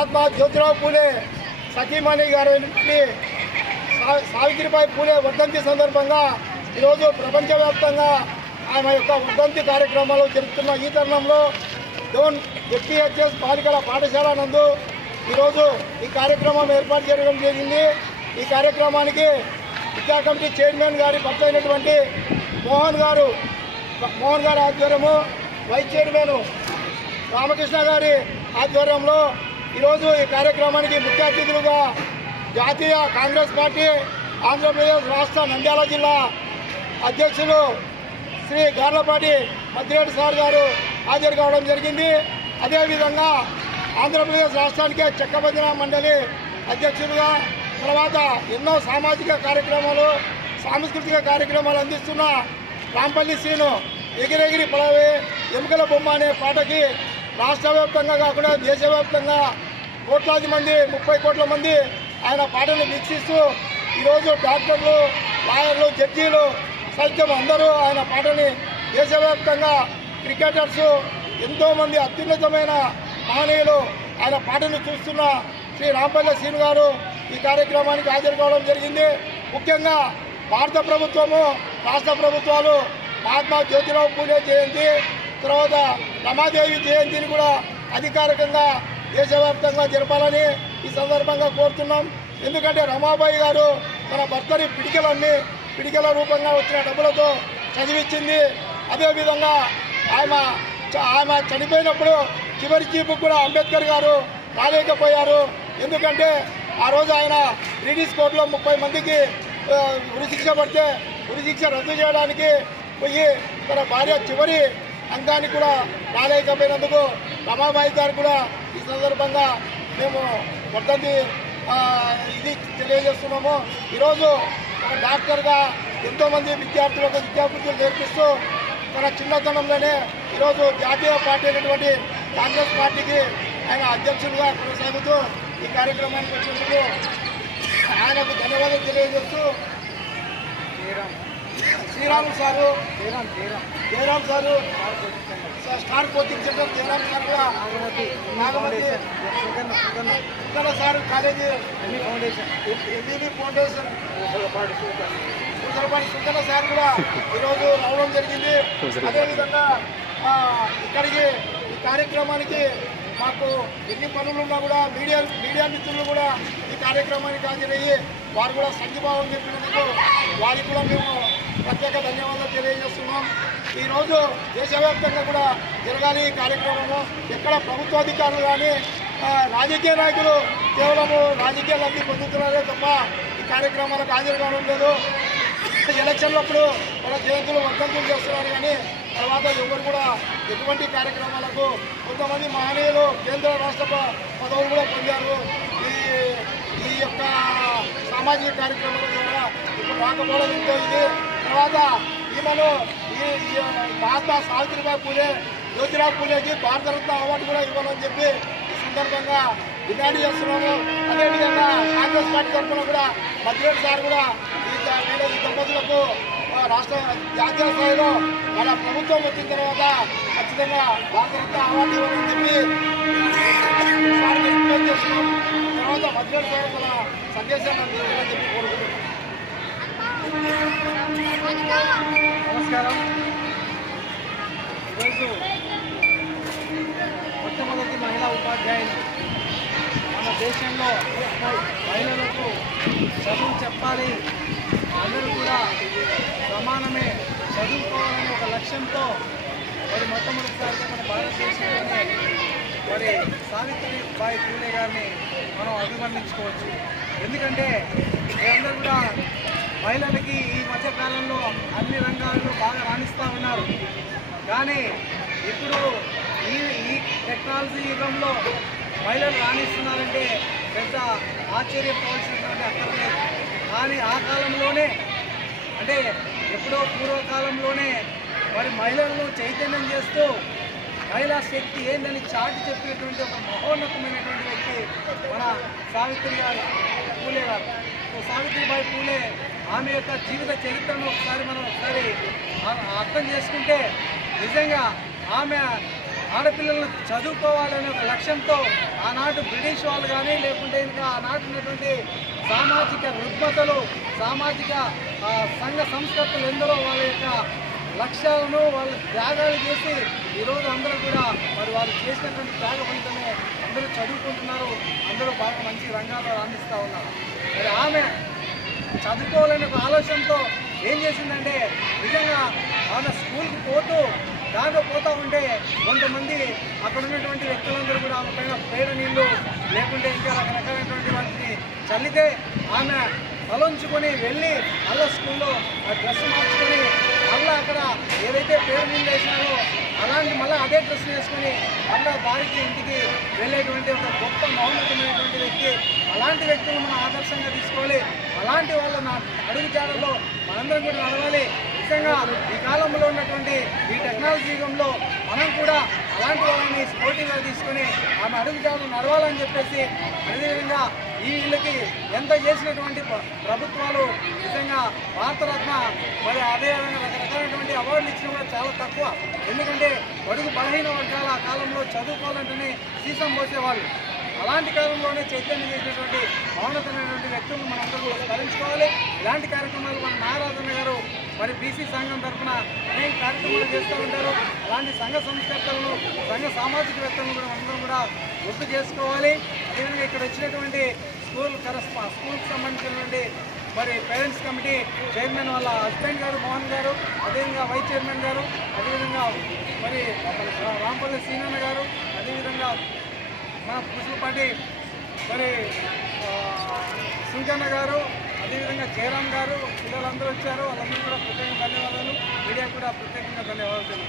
మహాత్మా జ్యోతిరావు పూలే సతీమణి గారి సావిత్రిబాయి పూలే వర్ధంతి సందర్భంగా ఈరోజు ప్రపంచవ్యాప్తంగా ఆమె యొక్క వర్ధంతి కార్యక్రమాలు జరుపుతున్న ఈ తరుణంలో డోన్ FPHS బాలికల పాఠశాల నందు ఈరోజు ఈ కార్యక్రమం ఏర్పాటు చేయడం జరిగింది. ఈ కార్యక్రమానికి విద్యా కమిటీ చైర్మన్ గారి భర్త అయినటువంటి మోహన్ గారు ఆధ్వర్యము, వైస్ చైర్మన్ రామకృష్ణ గారి ఆధ్వర్యంలో ఈరోజు ఈ కార్యక్రమానికి ముఖ్య అతిథులుగా జాతీయ కాంగ్రెస్ పార్టీ ఆంధ్రప్రదేశ్ రాష్ట్ర నంద్యాల జిల్లా అధ్యక్షులు శ్రీ గార్లపాటి మద్దిరెడ్డి సార్ గారు హాజరు కావడం జరిగింది. అదేవిధంగా ఆంధ్రప్రదేశ్ రాష్ట్రానికి చెక్కభజన మండలి అధ్యక్షులుగా, తర్వాత ఎన్నో సామాజిక కార్యక్రమాలు, సాంస్కృతిక కార్యక్రమాలు అందిస్తున్న రాంపల్లి సీను ఎగిరెగిరి పడవే ఎముకల బొమ్మ అనే పాటకి రాష్ట్ర వ్యాప్తంగా కాకుండా దేశవ్యాప్తంగా కోట్లాది మంది 30 కోట్ల మంది ఆయన పాటను వీక్షిస్తూ ఈరోజు డాక్టర్లు, లాయర్లు, జడ్జీలు సైతం అందరూ ఆయన పాటని దేశవ్యాప్తంగా క్రికెటర్స్ ఎంతోమంది అత్యున్నతమైన మహనీయులు ఆయన పాటను చూస్తున్న శ్రీ రాంపల్లి సీను గారు ఈ కార్యక్రమానికి హాజరు కావడం జరిగింది. ముఖ్యంగా భారత ప్రభుత్వము, రాష్ట్ర ప్రభుత్వాలు మహాత్మా జ్యోతిరావు పూలే జయంతి, తర్వాత రమాదేవి జయంతిని కూడా అధికారికంగా దేశవ్యాప్తంగా జరపాలని ఈ సందర్భంగా కోరుతున్నాం. ఎందుకంటే రమాబాయి గారు తన భర్తని పిడికెల రూపంగా వచ్చిన డబ్బులతో చదివించింది. అదేవిధంగా ఆమె చనిపోయినప్పుడు చివరి చూపు కూడా అంబేద్కర్ గారు రాలేకపోయారు. ఎందుకంటే ఆ రోజు ఆయన బ్రిటిష్ కోర్టులో 30 మందికి ఉరిశిక్ష పడితే ఉరిశిక్ష రద్దు చేయడానికి పోయి తన భార్య చివరి అంగాన్ని కూడా రాలేకపోయినందుకు రమాబాయి గారు కూడా ఈ సందర్భంగా మేము వర్ధంతి ఇది తెలియజేస్తున్నాము. ఈరోజు ఒక డాక్టర్గా ఎంతోమంది విద్యార్థులకు విద్యాబుద్ధులు నేర్పిస్తూ తన చిన్నతనంలోనే ఈరోజు జాతీయ పార్టీ అయినటువంటి కాంగ్రెస్ పార్టీకి ఆయన అధ్యక్షులుగా కొనసాగుతూ ఈ కార్యక్రమానికి వచ్చినందుకు ఆయనకు ధన్యవాదాలు తెలియజేస్తూ Shriram sir, Jayaram sir, star coaching center Jayaram sir కూడా, Nagamathi Sundara sir college MBB foundation Pusalapati Sundara sir కూడా ఈరోజు రావడం జరిగింది. అదేవిధంగా ఇక్కడికి ఈ కార్యక్రమానికి మాకు ఎన్ని పనులున్నా కూడా మీడియా మిత్రులు కూడా ఈ కార్యక్రమానికి హాజరయ్యి వారు కూడా సంఘీభావం చెప్పినందుకు వారికి కూడా మేము ప్రత్యేక ధన్యవాదాలు తెలియజేస్తున్నాం. ఈరోజు దేశవ్యాప్తంగా కూడా జరగాలి ఈ కార్యక్రమము. ఎక్కడ ప్రభుత్వాధికారులు కానీ రాజకీయ నాయకులు కేవలము రాజకీయ లబ్ధి పొందుతున్నారే తప్ప ఈ కార్యక్రమాలకు హాజరు కావడం లేదు. ఎలక్షన్లప్పుడు వాళ్ళ జయంతులు వర్ధంతులు చేస్తున్నారు కానీ తర్వాత ఎవరు కూడా ఎటువంటి కార్యక్రమాలకు, కొంతమంది మహనీయులు కేంద్ర రాష్ట్ర పదవులు కూడా పొందారు. ఈ యొక్క సామాజిక కార్యక్రమాల ద్వారా ఇప్పుడు రాకపోవడం ఎంతో ఇది. తర్వాత ఈమెను ఈ మహాత్మా సావిత్రిబాయి పూలే జ్యోతిరావు పూలేకి భారతరత్న అవార్డు కూడా ఇవ్వాలని చెప్పి ఈ సందర్భంగా డిమాండ్ చేస్తున్నాము. అదేవిధంగా కాంగ్రెస్ పార్టీ తరఫున కూడా మద్దిరెడ్డి సార్ కూడా ఈ దంపతులకు రాష్ట్ర జాతీయ స్థాయిలో మన ప్రభుత్వం వచ్చిన తర్వాత ఖచ్చితంగా భారతరత్న అవార్డు ఇవ్వాలని చెప్పి రిక్వెస్ట్ చేస్తున్నాం. తర్వాత మద్దిరెడ్డి సార్ తన సందేశాన్ని అందించాలని చెప్పి కోరుకుంటున్నాం. నమస్కారం. ఈరోజు మొట్టమొదటి మహిళా ఉపాధ్యాయులు మన దేశంలో మహిళలకు చదువు చెప్పాలి, అందరూ కూడా సమానమే చదువుకోవాలనే ఒక లక్ష్యంతో మరి మొట్టమొదటిసారిగా మన భారతదేశంలోనే మరి సావిత్రిబాయి పూలే గారిని మనం అభివర్ణించుకోవచ్చు. ఎందుకంటే వీరందరూ కూడా మహిళలకి ఈ మధ్యకాలంలో అన్ని రంగాల్లో బాగా రాణిస్తూ ఉన్నారు. కానీ ఇప్పుడు ఈ టెక్నాలజీ యుగంలో మహిళలు రాణిస్తున్నారంటే పెద్ద ఆశ్చర్యపోవాల్సినటువంటి అక్కర్లేదు. కానీ ఆ కాలంలోనే, అంటే ఎప్పుడో పూర్వకాలంలోనే మరి మహిళలను చైతన్యం చేస్తూ మహిళా శక్తి ఏందని చాటి చెప్పినటువంటి ఒక మహోన్నతమైనటువంటి వ్యక్తి మన సావిత్రిబాయి పూలే గారు. సావిత్రిబాయి పూలే ఆమె యొక్క జీవిత చరిత్రను ఒకసారి మనం అర్థం చేసుకుంటే నిజంగా ఆమె ఆడపిల్లలను చదువుకోవాలనే ఒక లక్ష్యంతో ఆనాటి బ్రిటిష్ వాళ్ళు కానీ లేకుంటే ఇంకా ఆనాటి ఉన్నటువంటి సామాజిక రుగ్మతలు సామాజిక సంఘ సంస్కర్తలు ఎందరో వాళ్ళ యొక్క లక్ష్యాలను వాళ్ళ త్యాగాలు చేసి ఈరోజు అందరూ కూడా మరి వారు చేసినటువంటి త్యాగ ఫలితమే అందరూ చదువుకుంటున్నారు, అందరూ బాగా మంచి రంగాల్లో రాణిస్తూ ఉన్నారు. మరి ఆమె చదువుకోవాలనే ఒక ఆలోచనతో ఏం చేసిందంటే నిజంగా ఆమె స్కూల్కి దాంట్లో పోతూ ఉంటే కొంతమంది అక్కడ ఉన్నటువంటి వ్యక్తులందరూ కూడా ఆమె పైన పేడ నీళ్ళు లేకుంటే ఇంకా రకరకాలైనటువంటి వాటిని చల్లితే ఆమె తలంచుకొని వెళ్ళి మళ్ళీ స్కూల్లో ఆ డ్రెస్ మార్చుకొని మళ్ళీ అక్కడ ఏదైతే పేరు నీళ్ళు వేసినారో అలాంటి మళ్ళీ అదే డ్రెస్ వేసుకొని మళ్ళీ దారికి ఇంటికి వెళ్ళేటువంటి ఒక గొప్ప మౌనతమైనటువంటి వ్యక్తి. అలాంటి వ్యక్తులు మనం ఆదర్శంగా తీసుకోవాలి. అలాంటి వాళ్ళ అడుగుజాడల్లో మనందరం కూడా నడవాలి. నిజంగా ఈ కాలంలో ఉన్నటువంటి ఈ టెక్నాలజీ యుగంలో మనం కూడా అలాంటి వాళ్ళని స్పోర్టివ్గా తీసుకొని ఆమె అడుగుజాడలు నడవాలని చెప్పేసి అదేవిధంగా ఈ వీళ్ళకి ఎంత చేసినటువంటి ప్రభుత్వాలు నిజంగా భారతరత్న మరి అదేవిధంగా రకరకాలైనటువంటి అవార్డులు ఇచ్చినా కూడా చాలా తక్కువ. ఎందుకంటే బడుగు బలహీన వర్గాల కాలంలో చదువుకోవాలంటేనే సీసం పోసేవాళ్ళు. అలాంటి కాలంలోనే చైతన్యం చేసినటువంటి మౌనతమైనటువంటి వ్యక్తులను మనందరూ స్మరించుకోవాలి. ఇలాంటి కార్యక్రమాలు మన నాగరాజన్న గారు మరి బీసీ సంఘం తరఫున అనేక కార్యక్రమాలు చేస్తూ ఉంటారు. అలాంటి సంఘ సంస్కర్తలను సంఘ సామాజికవేత్తలను కూడా మనందరం కూడా గుర్తు చేసుకోవాలి. అదేవిధంగా ఇక్కడ వచ్చినటువంటి స్కూల్కి సంబంధించినటువంటి మరి పేరెంట్స్ కమిటీ చైర్మన్ వాళ్ళ హస్బెండ్ గారు మోహన్ గారు, అదేవిధంగా వైస్ చైర్మన్ గారు, అదేవిధంగా మరి రాంపల్లి సీనన్న గారు, అదేవిధంగా మన పురుషులపాటి మరి సింకన్న గారు, అదేవిధంగా జయరామ్ గారు, పిల్లలందరూ వచ్చారు. వాళ్ళందరూ కూడా ప్రత్యేకంగా ధన్యవాదాలు. మీడియా కూడా ప్రత్యేకంగా ధన్యవాదాలు.